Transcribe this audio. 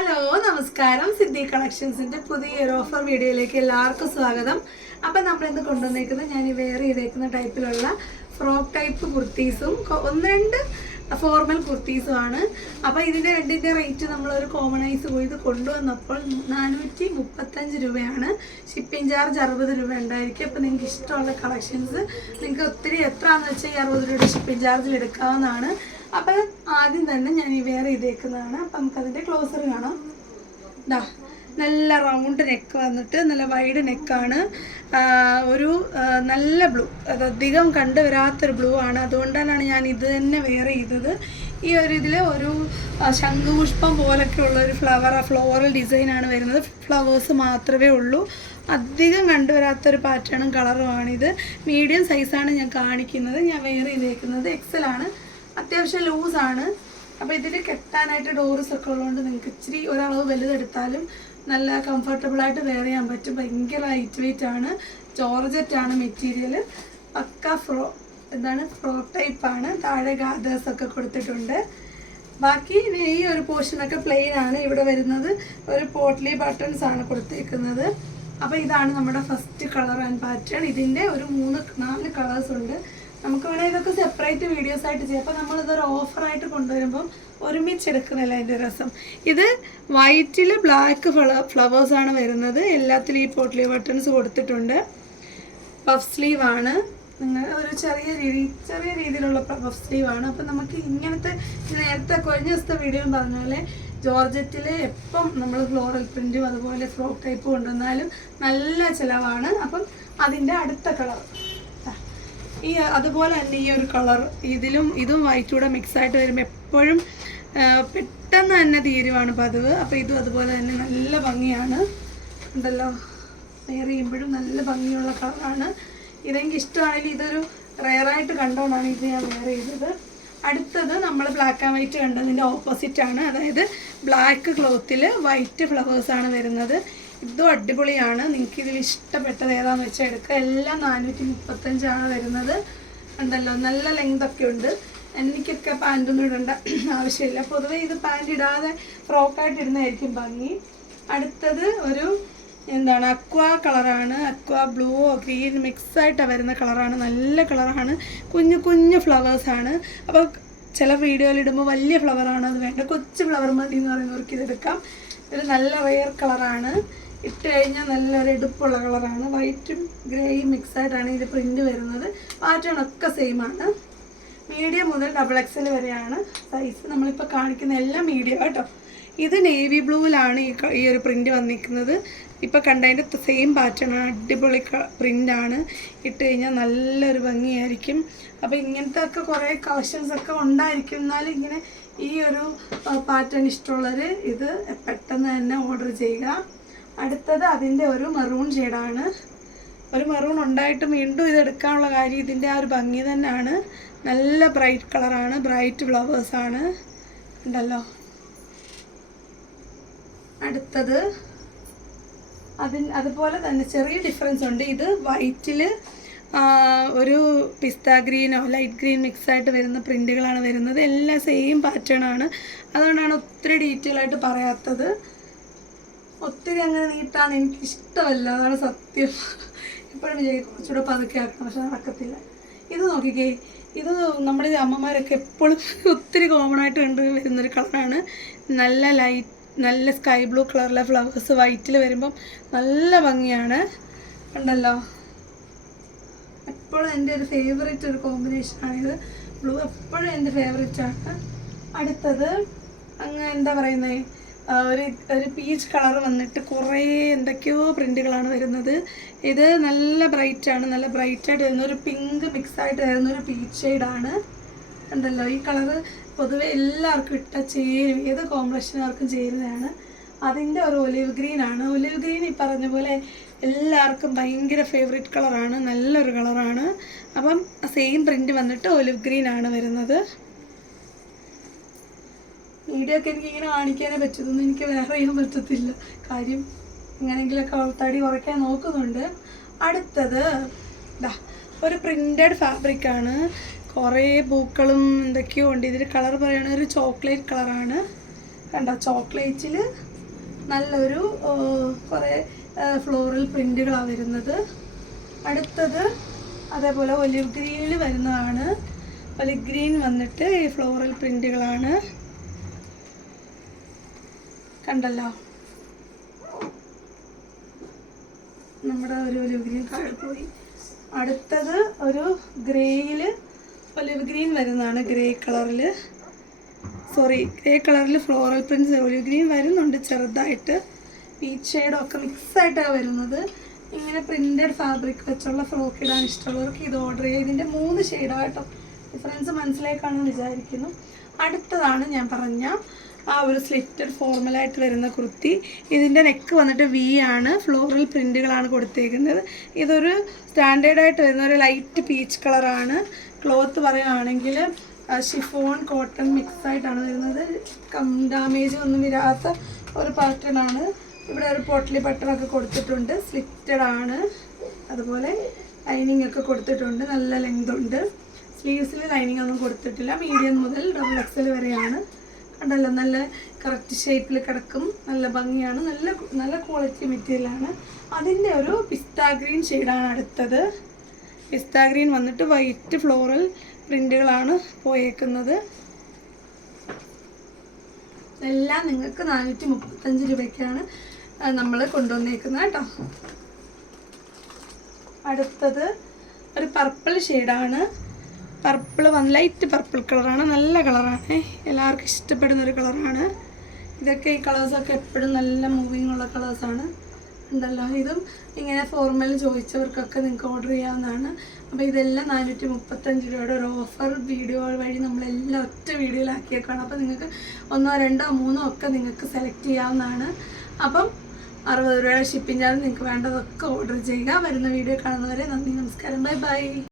Hello നമസ്കാരം. സിദ്ധി കളക്ഷൻസിന്റെ പുതിയൊരു offer വീഡിയോയിലേക്ക് എല്ലാവർക്കും സ്വാഗതം. അപ്പം നമ്മൾ ഇന്ന് കൊണ്ടുവന്നേക്കുന്നത് ഞാൻ വെയർ ചെയ്തേക്കുന്ന ടൈപ്പിലുള്ള ഫ്രോക്ക് ടൈപ്പ് കുർത്തീസും ഒന്ന് രണ്ട് ഫോർമൽ കുർത്തീസും ആണ്. അപ്പോൾ ഇതിന്റെ രണ്ടിന്റെ റേറ്റ് നമ്മളൊരു കോമണൈസ് പോയി ഇത് കൊണ്ടുവന്നപ്പോൾ നാനൂറ്റി മുപ്പത്തഞ്ച് രൂപയാണ്. ഷിപ്പിംഗ് ചാർജ് അറുപത് രൂപ ഉണ്ടായിരിക്കും. അപ്പോൾ നിങ്ങൾക്ക് ഇഷ്ടമുള്ള കളക്ഷൻസ് നിങ്ങൾക്ക് ഒത്തിരി എത്രയാണെന്ന് വെച്ചാൽ ഈ അറുപത് രൂപയുടെ ഷിപ്പിംഗ് ചാർജിൽ എടുക്കാവുന്നതാണ്. അപ്പം ആദ്യം തന്നെ ഞാൻ ഈ വെയർ അപ്പൊ അപ്പം നമുക്കതിന്റെ ക്ലോസർ കാണാം. ദാ നല്ല റൗണ്ട് നെക്ക് വന്നിട്ട് നല്ല വൈഡ് നെക്കാണ് ഒരു നല്ല ബ്ലൂ അത് അധികം കണ്ടുവരാത്തൊരു ബ്ലൂ ആണ്. അതുകൊണ്ടാണ് ഞാൻ ഇത് തന്നെ വെയർ ചെയ്തത്. ഈ ഒരു ഇതിൽ ഒരു ശംഖുപുഷ്പം പോലൊക്കെ ഉള്ള ഒരു ഫ്ലവർ ഫ്ലോറൽ ഡിസൈനാണ് വരുന്നത്. ഫ്ലവേഴ്സ് മാത്രമേ ഉള്ളൂ. അധികം കണ്ടുവരാത്തൊരു പാറ്റേണും കളറുമാണിത് മീഡിയം സൈസാണ് ഞാൻ കാണിക്കുന്നത്. ഞാൻ വെയർ ചെയ്തേക്കുന്നത് എക്സലാണ് ആണ്. അത്യാവശ്യം ലൂസാണ്. അപ്പോൾ ഇതിൽ കെട്ടാനായിട്ട് ഡോറ് സർക്കിൾ ഉള്ളതുകൊണ്ട് നിങ്ങൾക്ക് ഇച്ചിരി ഒരളവ് വലുതെടുത്താലും നല്ല കംഫർട്ടബിൾ ആയിട്ട് വെയർ ചെയ്യാൻ പറ്റും. ഭയങ്കര ലൈറ്റ് വെയിറ്റ് ആണ്. ജോർജറ്റ് ആണ് മെറ്റീരിയൽ പക്ക ഫ്രോ എന്താണ് ഫ്രോ ടൈപ്പ് ആണ്. താഴെ ഗാദേഴ്സ് ഒക്കെ കൊടുത്തിട്ടുണ്ട്. ബാക്കി ഈ ഒരു പോർഷനൊക്കെ പ്ലെയിൻ ആണ് ഇവിടെ വരുന്നത്. ഒരു പോട്ട്ലി ബട്ടൺസ് ആണ് കൊടുത്തേക്കുന്നത്. അപ്പോൾ ഇതാണ് നമ്മുടെ ഫസ്റ്റ് കളർ ആൻഡ് പാറ്റേൺ ഇതിന്റെ ഒരു മൂന്ന് നാല് കളേഴ്സ് ഉണ്ട്. നമുക്ക് വേണമെങ്കിൽ ഇതൊക്കെ സെപ്പറേറ്റ് വീഡിയോസ് ആയിട്ട് ചെയ്യാം. അപ്പോൾ നമ്മളിതൊരു ഓഫറായിട്ട് കൊണ്ടുവരുമ്പം ഒരുമിച്ച് എടുക്കുന്നില്ല അതിന്റെ രസം? ഇത് വൈറ്റിൽ ബ്ലാക്ക് ഫ്ലവേഴ്സ് ആണ് വരുന്നത്. എല്ലാത്തിലും ഈ പോട്ട്ലി ബട്ടൺസ് കൊടുത്തിട്ടുണ്ട്. പഫ് സ്ലീവ് ആണ്. നിങ്ങൾ ഒരു ചെറിയ രീതി ചെറിയ രീതിയിലുള്ള പഫ് സ്ലീവ് ആണ്. അപ്പം നമുക്ക് ഇങ്ങനത്തെ നേരത്തെ കഴിഞ്ഞ ദിവസത്തെ വീഡിയോ പറഞ്ഞ പോലെ ജോർജറ്റിൽ എപ്പം നമ്മൾ ഫ്ലോറൽ പ്രിന്റും അതുപോലെ ഫ്രോക്ക് ടൈപ്പ് കൊണ്ടുവന്നാലും നല്ല ചിലവാണ്. അപ്പം അതിന്റെ അടുത്ത കളർ ഈ അതുപോലെ തന്നെ ഈ ഒരു കളർ ഇതിലും ഇതും വൈറ്റും കൂടെ മിക്സ് ആയിട്ട് വരുമ്പോൾ എപ്പോഴും പെട്ടെന്ന് തന്നെ തീരുവാണ് പതിവ്. അപ്പോൾ ഇതും അതുപോലെ തന്നെ നല്ല ഭംഗിയാണ്. ഉണ്ടല്ലോ? വെയർ ചെയ്യുമ്പോഴും നല്ല ഭംഗിയുള്ള കളറാണ് ഇതെനിക്ക് ഇഷ്ടമാണെങ്കിൽ ഇതൊരു റെയറായിട്ട് കണ്ടോണ്ടാണ് ഇത് ഞാൻ വെയർ ചെയ്തത്. അടുത്തത് നമ്മൾ ബ്ലാക്ക് ആൻഡ് വൈറ്റ് കണ്ടതിന്റെ ഓപ്പോസിറ്റ് ആണ്. അതായത് ബ്ലാക്ക് ക്ലോത്തിൽ വൈറ്റ് ഫ്ലവേഴ്സാണ് വരുന്നത്. ഇതും അടിപൊളിയാണ്. നിങ്ങൾക്ക് ഇതിൽ ഇഷ്ടപ്പെട്ടത് ഏതാണെന്ന് വെച്ചാൽ എടുക്കുക എല്ലാം നാനൂറ്റി മുപ്പത്തഞ്ചാണ് വരുന്നത്. ഉണ്ടല്ലോ നല്ല ലെങ്ത് ഒക്കെ ഉണ്ട്. എനിക്കൊക്കെ പാന്റൊന്നും ഇടേണ്ട ആവശ്യമില്ല. പൊതുവെ ഇത് പാന്റ് ഇടാതെ ഫ്രോക്കായിട്ട് ഇടുന്നതായിരിക്കും ഭംഗി. അടുത്തത് ഒരു എന്താണ് അക്വ കളറാണ് അക്വ ബ്ലൂവോ ഗ്രീൻ മിക്സ് ആയിട്ടാണ് വരുന്ന കളറാണ് നല്ല കളറാണ് കുഞ്ഞു കുഞ്ഞു ഫ്ലവേഴ്സാണ് അപ്പോൾ ചില വീഡിയോയിൽ ഇടുമ്പോൾ വലിയ ഫ്ലവറാണ് അത് വേണ്ട. കൊച്ചു ഫ്ലവർ മതി എന്ന് പറയുന്നവർക്ക് ഇതെടുക്കാം ഒരു നല്ല റെയർ കളറാണ് ഇട്ട് കഴിഞ്ഞാൽ നല്ലൊരു എടുപ്പുള്ള കളറാണ്. വൈറ്റും ഗ്രേയും മിക്സ് ആയിട്ടാണ് ഇത് പ്രിന്റ് വരുന്നത്. പാറ്റേൺ ഒക്കെ സെയിം ആണ്. മീഡിയം മുതൽ ഡബിൾ എക്സൽ വരെയാണ് സൈസ് നമ്മളിപ്പോൾ കാണിക്കുന്ന എല്ലാം മീഡിയം കേട്ടോ ഇത് നേവി ബ്ലൂവിലാണ് ഈ ഈ ഒരു പ്രിന്റ് വന്നിരിക്കുന്നത്. ഇപ്പോൾ കണ്ടതിന്റെ സെയിം പാറ്റേൺ അടിപൊളി പ്രിന്റാണ് ഇട്ട് കഴിഞ്ഞാൽ നല്ലൊരു ഭംഗിയായിരിക്കും. അപ്പോൾ ഇങ്ങനത്തെ ഒക്കെ കുറേ കളക്ഷൻസ് ഒക്കെ ഉണ്ടായിരിക്കും. എന്നാലും ഇങ്ങനെ ഈ ഒരു പാറ്റേൺ ഇഷ്ടമുള്ളവർ ഇത് പെട്ടെന്ന് തന്നെ ഓർഡർ ചെയ്യുക. അടുത്തത് അതിന്റെ ഒരു മെറൂൺ ഷെയ്ഡാണ് ഒരു മെറൂൺ ഉണ്ടായിട്ട് വീണ്ടും ഇത് എടുക്കാനുള്ള കാര്യം ഇതിന്റെ ആ ഒരു ഭംഗി തന്നെയാണ്. നല്ല ബ്രൈറ്റ് കളറാണ് ബ്രൈറ്റ് ഫ്ലവേഴ്സാണ് ഉണ്ടല്ലോ. അടുത്തത് അതിന് അതുപോലെ തന്നെ ചെറിയ ഡിഫറൻസ് ഉണ്ട്. ഇത് വൈറ്റിൽ ഒരു പിസ്ത ഗ്രീനോ ലൈറ്റ് ഗ്രീൻ മിക്സ് ആയിട്ട് വരുന്ന പ്രിന്റുകളാണ് വരുന്നത്. എല്ലാം സെയിം പാറ്റേൺ ആണ്. അതുകൊണ്ടാണ് ഒത്തിരി ഡീറ്റെയിൽ ആയിട്ട് പറയാത്തത്. ഒത്തിരി അങ്ങനെ നീട്ടാണ് എനിക്ക് ഇഷ്ടമല്ല അതാണ് സത്യം. ഇപ്പോഴും വിചാരിക്കും കുറച്ചുകൂടെ പതുക്കെ ആക്കണം പക്ഷെ നടക്കത്തില്ല. ഇത് നോക്കിക്കേ ഇത് നമ്മുടെ അമ്മമാരൊക്കെ എപ്പോഴും ഒത്തിരി കോമൺ ആയിട്ട് കണ്ടു വരുന്നൊരു കളറാണ് നല്ല ലൈറ്റ് നല്ല സ്കൈ ബ്ലൂ കളറിലെ ഫ്ലവേഴ്സ് വൈറ്റിൽ വരുമ്പം നല്ല ഭംഗിയാണ്. ഉണ്ടല്ലോ എപ്പോഴും എന്റെ ഒരു ഫേവറേറ്റ് ഒരു കോമ്പിനേഷനാണിത് ബ്ലൂ എപ്പോഴും എന്റെ ഫേവറേറ്റ് ആണ്. അടുത്തത് അങ്ങ് എന്താ പറയുന്നത് ഒരു ഒരു പീച്ച് കളർ വന്നിട്ട് കുറേ എന്തൊക്കെയോ പ്രിന്റുകളാണ് വരുന്നത്. ഇത് നല്ല ബ്രൈറ്റാണ് നല്ല ബ്രൈറ്റായിട്ട് വരുന്ന ഒരു പിങ്ക് മിക്സ് ആയിട്ട് വരുന്ന ഒരു പീച്ച് ഷെയ്ഡാണ് ഉണ്ടല്ലോ ഈ കളറ് പൊതുവെ എല്ലാവർക്കും ഇട്ട ചേരും ഏത് കോമ്പിനേഷനുകാർക്കും ചേരുന്നതാണ്. അതിന്റെ ഒരു ഒലിവ് ഗ്രീൻ ആണ്. ഒലിവ് ഗ്രീൻ ഈ പറഞ്ഞ പോലെ എല്ലാവർക്കും ഭയങ്കര ഫേവറേറ്റ് കളറാണ് നല്ലൊരു കളറാണ് അപ്പം സെയിം പ്രിന്റ് വന്നിട്ട് ഒലിവ് ഗ്രീൻ ആണ് വരുന്നത്. വീഡിയോ എനിക്ക് ഇങ്ങനെ കാണിക്കാനേ പറ്റുന്നു എനിക്ക് വേറെ ചെയ്യാൻ പറ്റത്തില്ല. കാര്യം എങ്ങനെയെങ്കിലൊക്കെ തടി കുറയ്ക്കാൻ നോക്കുന്നുണ്ട്. അടുത്തത് ദാ ഒരു പ്രിന്റഡ് ഫാബ്രിക്കാണ് കുറേ പൂക്കളും എന്തൊക്കെയോ ഉണ്ട്. ഇതിൽ കളർ പറയുകയാണെങ്കിൽ ഒരു ചോക്ലേറ്റ് കളറാണ് കണ്ടോ? ചോക്ലേറ്റിൽ നല്ലൊരു കുറേ ഫ്ലോറൽ പ്രിന്റുകളാണ് വരുന്നത്. അടുത്തത് അതേപോലെ ഒലിവ് ഗ്രീനിൽ വരുന്നതാണ്. ഒലിവ് ഗ്രീൻ വന്നിട്ട് ഈ ഫ്ലോറൽ പ്രിന്റുകളാണ് കണ്ടല്ലോ. നമ്മുടെ ഒരു ലുഗ്രീൻ ഗ്രീൻ താഴെ പോയി. അടുത്തത് ഒരു ഗ്രേയിൽ ഒലിവ് ഗ്രീൻ വരുന്നതാണ് ഗ്രേ കളറിൽ സോറി ഗ്രേ കളറിൽ ഫ്ലോറൽ പ്രിൻസ് ഒലിവ് ഗ്രീൻ വരുന്നുണ്ട് ചെറുതായിട്ട്. പീച്ച് ഷെയ്ഡും ഒക്കെ മിക്സ് ആയിട്ടാണ് വരുന്നത്. ഇങ്ങനെ പ്രിന്റഡ് ഫാബ്രിക് വെച്ചുള്ള ഫ്രോക്ക് ഇടാൻ ഇഷ്ടമുള്ളവർക്ക് ഇത് ഓർഡർ ചെയ്യുക ഇതിന്റെ മൂന്ന് ഷെയ്ഡാണ് ഡിഫറൻസ് മനസ്സിലാക്കാണെന്ന് വിചാരിക്കുന്നു. അടുത്തതാണ് ഞാൻ പറഞ്ഞ ആ ഒരു സ്ലിറ്റഡ് ഫോർമലായിട്ട് വരുന്ന കുർത്തി. ഇതിന്റെ നെക്ക് വന്നിട്ട് വി ആണ്. ഫ്ലോറൽ പ്രിന്റുകളാണ് കൊടുത്തേക്കുന്നത്. ഇതൊരു സ്റ്റാൻഡേർഡായിട്ട് വരുന്ന ഒരു ലൈറ്റ് പീച്ച് കളറാണ് ക്ലോത്ത് പറയുകയാണെങ്കിൽ ഷിഫോൺ കോട്ടൺ മിക്സ് ആയിട്ടാണ് വരുന്നത്. കം ഡാമേജ് ഒന്നും വരാത്ത ഒരു പാറ്റേണാണ് ഇവിടെ ഒരു പോട്ടലി പട്ടണൊക്കെ കൊടുത്തിട്ടുണ്ട്. സ്ലിറ്റഡ് ആണ്. അതുപോലെ ലൈനിങ് ഒക്കെ കൊടുത്തിട്ടുണ്ട്. നല്ല ലെങ്ത് ഉണ്ട്. സ്ലീവ്സിൽ ലൈനിങ് ഒന്നും കൊടുത്തിട്ടില്ല. മീഡിയം മുതൽ ഡബിൾ എക്സൽ വരെയാണ്. കണ്ടല്ലോ നല്ല കറക്റ്റ് ഷേപ്പിൽ കിടക്കും നല്ല ഭംഗിയാണ് നല്ല നല്ല ക്വാളിറ്റി മെറ്റീരിയലാണ് അതിന്റെ ഒരു പിസ്താ ഗ്രീൻ ഷെയ്ഡാണ് അടുത്തത്. പിസ്താ ഗ്രീൻ വന്നിട്ട് വൈറ്റ് ഫ്ലോറൽ പ്രിന്റുകളാണ് പോയേക്കുന്നത്. എല്ലാം നിങ്ങൾക്ക് നാനൂറ്റി മുപ്പത്തഞ്ച് രൂപയ്ക്കാണ് നമ്മൾ കൊണ്ടുവന്നേക്കുന്നത് കേട്ടോ. അടുത്തത് ഒരു പർപ്പിൾ ഷെയ്ഡാണ് പർപ്പിൾ വന്ന് ലൈറ്റ് പർപ്പിൾ കളറാണ് നല്ല കളറാണ് എല്ലാവർക്കും ഇഷ്ടപ്പെടുന്ന ഒരു കളറാണ് ഇതൊക്കെ ഈ കളേഴ്സൊക്കെ എപ്പോഴും നല്ല മൂവിങ് ഉള്ള കളേഴ്സാണ് ഉണ്ടല്ലോ ഇതും ഇങ്ങനെ ഫോർമൽ ചോദിച്ചവർക്കൊക്കെ നിങ്ങൾക്ക് ഓർഡർ ചെയ്യാവുന്നതാണ്. അപ്പോൾ ഇതെല്ലാം നാനൂറ്റി മുപ്പത്തഞ്ച് രൂപയുടെ ഒരു ഓഫർ വീഡിയോ വഴി നമ്മളെല്ലാം ഒറ്റ വീഡിയോയിലാക്കിയേക്കാണ് അപ്പോൾ നിങ്ങൾക്ക് ഒന്നോ രണ്ടോ മൂന്നോ ഒക്കെ നിങ്ങൾക്ക് സെലക്ട് ചെയ്യാവുന്നതാണ്. അപ്പം അറുപത് രൂപയുടെ ഷിപ്പിംഗ് ചാർജ് നിങ്ങൾക്ക് വേണ്ടതൊക്കെ ഓർഡർ ചെയ്യുക. വരുന്ന വീഡിയോ കാണുന്നവരെ നന്ദി നമസ്കാരം. Bye bye